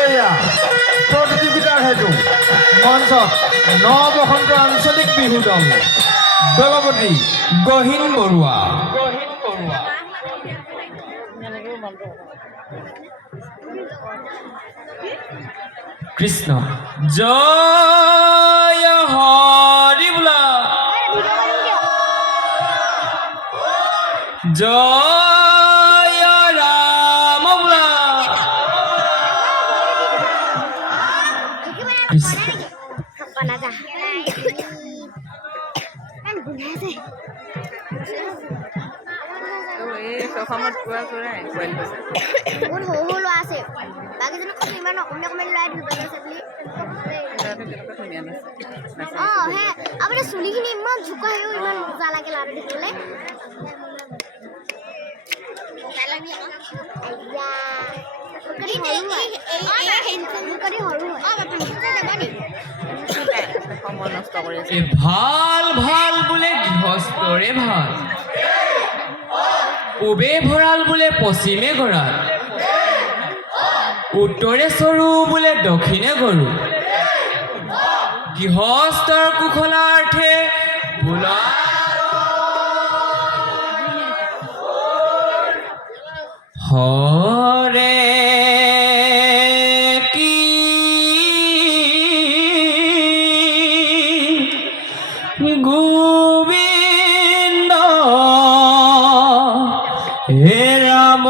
এয়া প্ৰতিযোগিতাৰ হেতু মঞ্চত নবসন্ত আঞ্চলিক বিহু দল দলপতি গহীন বৰুৱা কৃষ্ণ জয় হৰি বোলা জয় ৰাম বোলা কৃষ্ণ চুলিখিনি ইমান জোকা হৈও ইমান মজা লাগে লাৰু দেখিবলৈ ভাল ভাল বোলে গৃহস্থৰে ভাল পূবে ভঁৰাল বোলে পশ্চিমে গঁৰাল উত্তৰে চৰু বোলে দক্ষিণে গৰু গৃহস্থৰ কুশলাৰ্থে বোলা হৰে গোবিন্দ হে ৰাম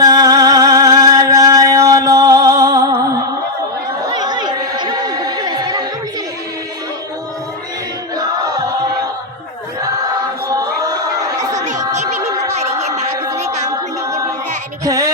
নাৰায়ণ হে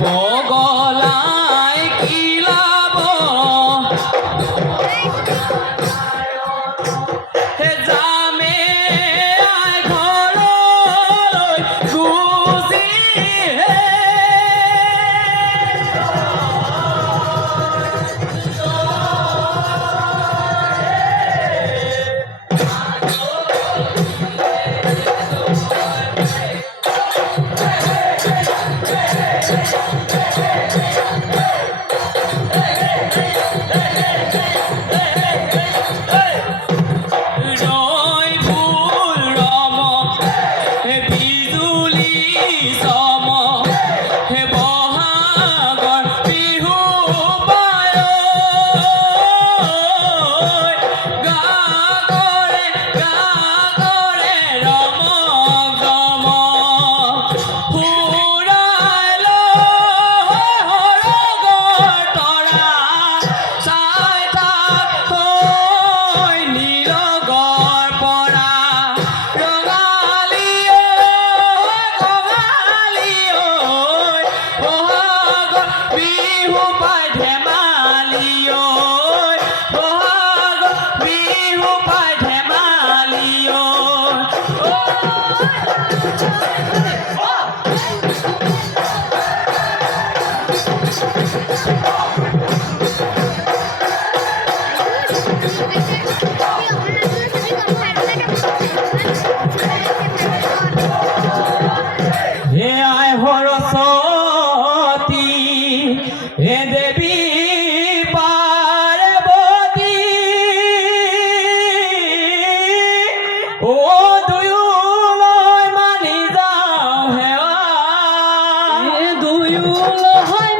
পগলাই কিলাব হে যামে ঘৰলৈ গুচি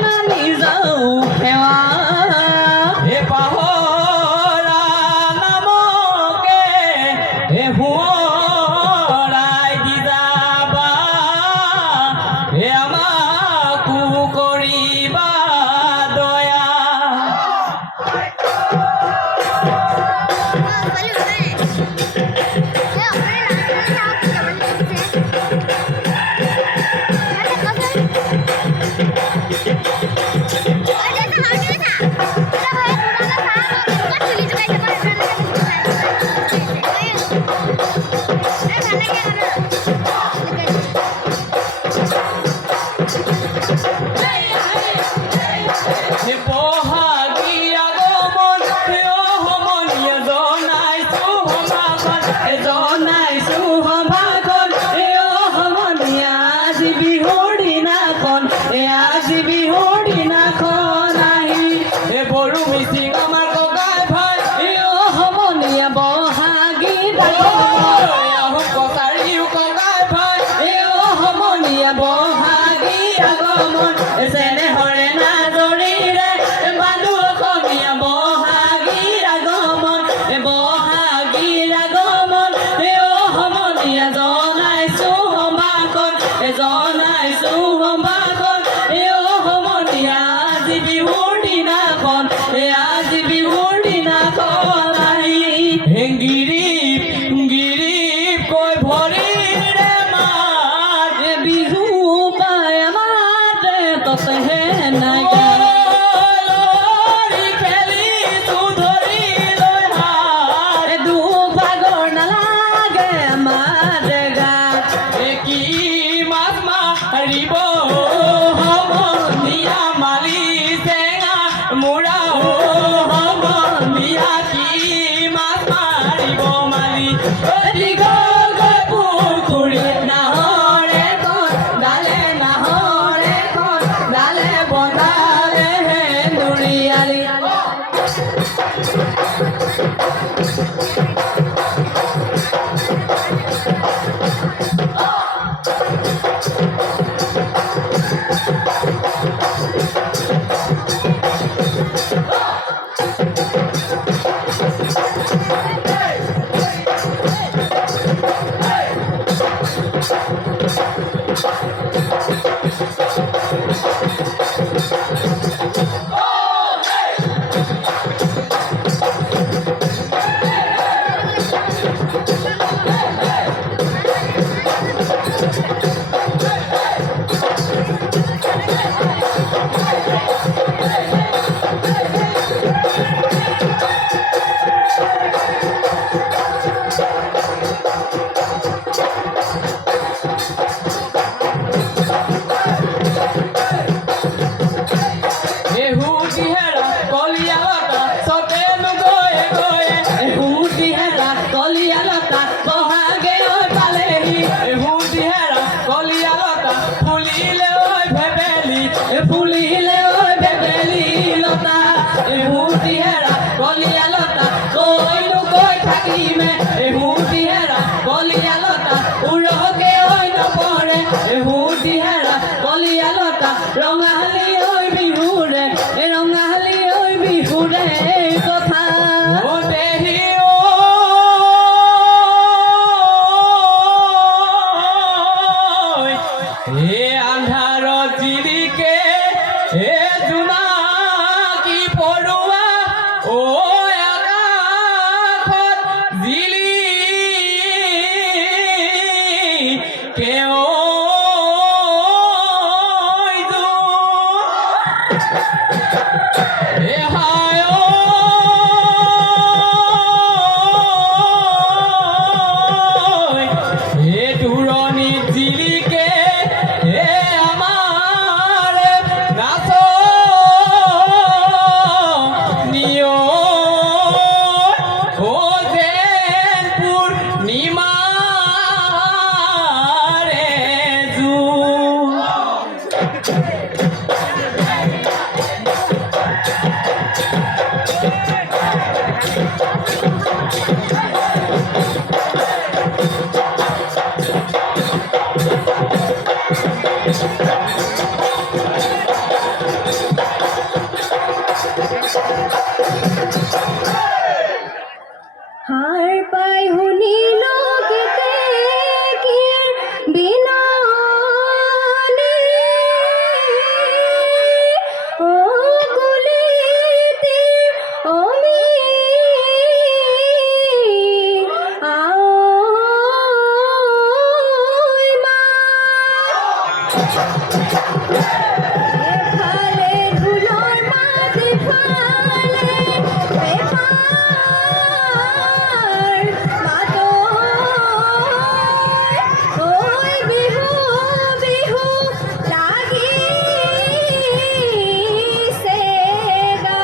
মানি যাওঁ সেৱা হে পাহৰা নামকে হে সোঁৱৰাই দি যাবা হে আমাকো কৰিবা দয়া হে বহাগী আগমন হে সমনীয়া জনাইছোঁ সমাগত জনাইছোঁ সভাখন সমনীয়া আজি বিহুৰ দিনাখন আজি বিহুৰ দিনাখন আহি হে বড়ো মিচিং আমাৰ ককাই ভাই সমনীয়া বহাগী আহোম কছাৰীও ককাই ভাই সমনীয়া বহাগী আগমন চেনেহৰে নাজৰিৰে বান্ধো অসমীয়া বহাগীৰ আগমন বহাগীৰ আগমন সমনীয়া জনাইছোঁ সমাগত জনাইছোঁ সমাগত সমনীয়া আজি বিহুৰ দিনাখন আজি বিহুৰ দিনাখন আহি গিৰিপ গিৰিপ কৈ ভৰিৰে মাত বিহু পাই আমাৰ ততেহে নাই লৰি খেলিছোঁ ধৰি লৈ হাত দুভাগৰ নালাগে আমাৰ গাত কি মাছ মাৰিব সমনীয়া মালি চেঙা মোৰা সমনীয়া কি মাছ মাৰিব মালি দীঘলকৈ পুখুৰীত নাহৰে কণ ডালে বন্ধালে হেন্দুৰীয়ালি এহু দিহেৰা কলিয়ালতা চবেনো গৈয়ে গৈয়ে দিহেৰা কলিয়ালতা বহাগে পালেহি এহু দিহেৰা কলিয়ালতা ফুলিলে ঐ ভেবেলি ফুলিলে বেবেলি লতা দিহেৰা কলিয়ালতা কৈনো কৈ থাকিমে দিহেৰা কলিয়ালতা উৰহকে ঐ নপৰে দিহেৰা কলিয়ালতা ৰঙালী ঐ বিহুৰে ৰঙালী ঐ বিহুৰে কথা ও দেহি ঐ হে আন্ধাৰত জিলিকে হে জোনাকী পৰুৱা ঐ আকাশত জিলিকে হে হায় হে দূৰণিত জিলিকে হে আমাৰ নাচ নিয় ও যেন পূৰ্ণিমাৰে এখালে ধুলোৰ মাঝে ফালে বেহাৰ মাতো ওই বিহু বিহু লাগি সেগা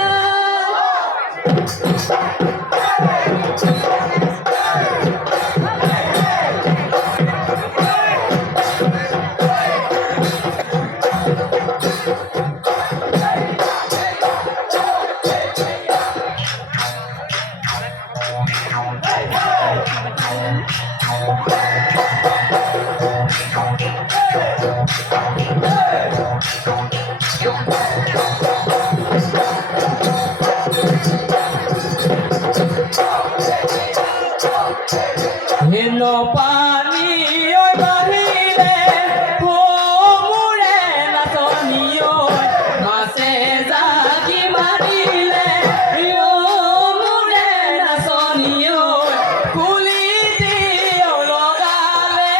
হেন পানী ঐ বাহিৰে মোৰে নাচনি ঐ মাছে জাকি মাৰিলে মোৰে নাচনি ঐ কুলি দিও লগালে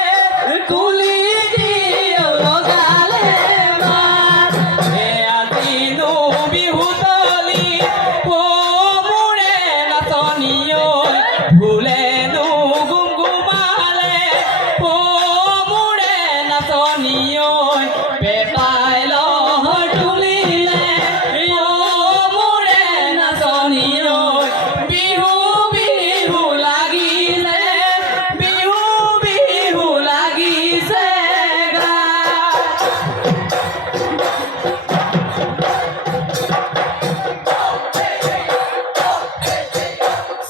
কুলি দিও লগালে মাত আজিনো বিহু তলি মোৰে নাচনি ঐ ভুলেনো গুমগুমালে মোৰে নাচনি ঐ পেপাই লহৰ তুলিলে মোৰে নাচনি ঐ বিহু বিহু লাগিছে বিহু বিহু লাগিছে গাত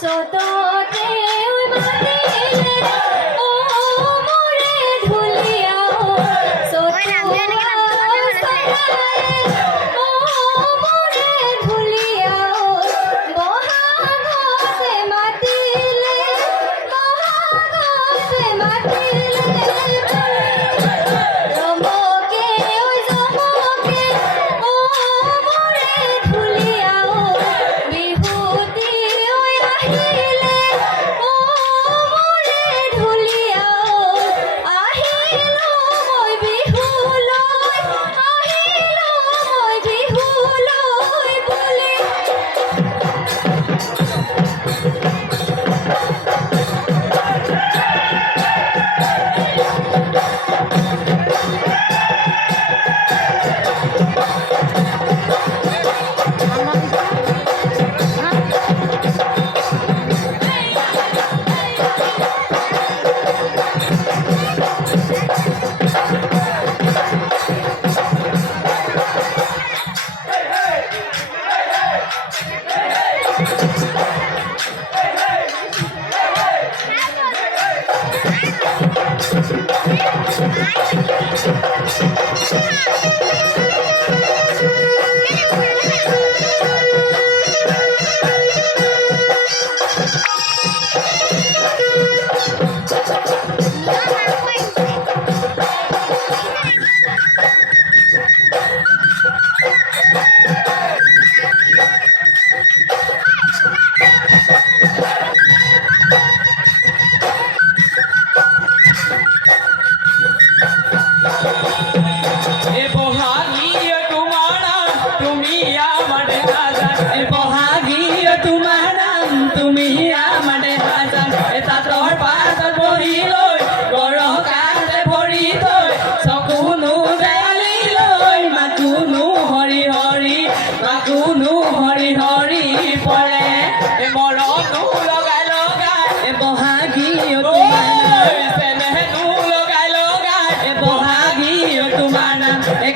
সোততে ওই মাতিলে ও মোরে ধুলিয়া সোততে ও মোরে ধুলিয়া বহাগতে মাতিলে রমকে ওই জমকে ও মোরে ধুলিয়া বিহুতি ওই আহিলে ও মোরে ধুলিয়া আহিল মই বিহুলৈ আহিল মই বিহুলৈ বুলি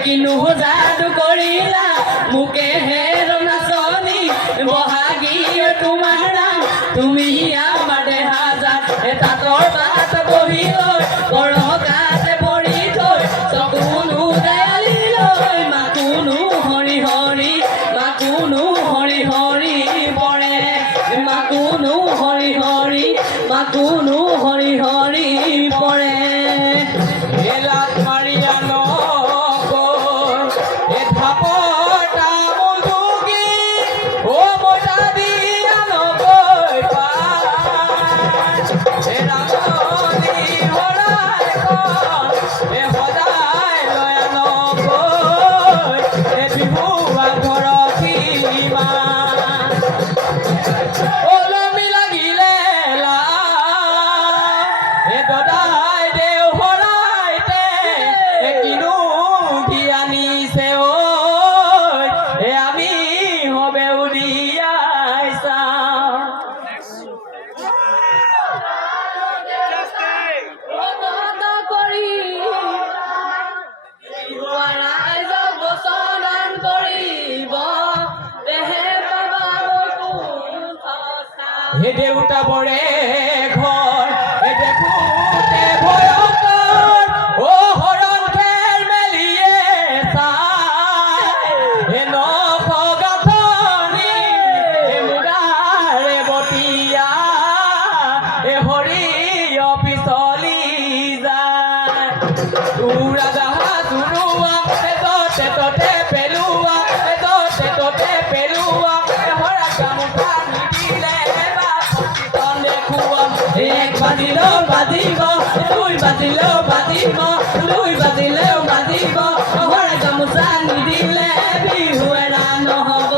কিনো যাদু কৰিলা মোকে হেৰ নাচনি বহাগী তোমাৰ নাম তুমি আমাৰ দেহাজাত তাঁতৰ পাত বহি লৈ গৰকাতে পৰি থৈ চকুনো দয়ালি লৈ মাকুনো হৰি হৰি মাকুনো হৰি হৰি পৰে মাকুনো হৰি হৰি মাকুনো হৰি হৰি পৰে এলাক মাৰিয়ানো Oh হে দেউতা বৰে ঘৰ হে দেখোতে ভয়ংকৰ অ হৰণ খেৰ মেলিয়ে চাই হে নখ গাঁথনি হে মুগাৰে বতিয়া হে হৰিয় পিছলি যায় উৰা জাহা চুৰুৱা হে ততে ততে পেলুৱা হে ততে ততে পেলুৱা হে হৰা গামোচা নিদিলে এক বাজিলেও বাজিব দুই বাজিলেও বাজিব দুই বাজিলেও বাজিব হৰে গামোচা নিদিলে বিহু এৰা নহ'ব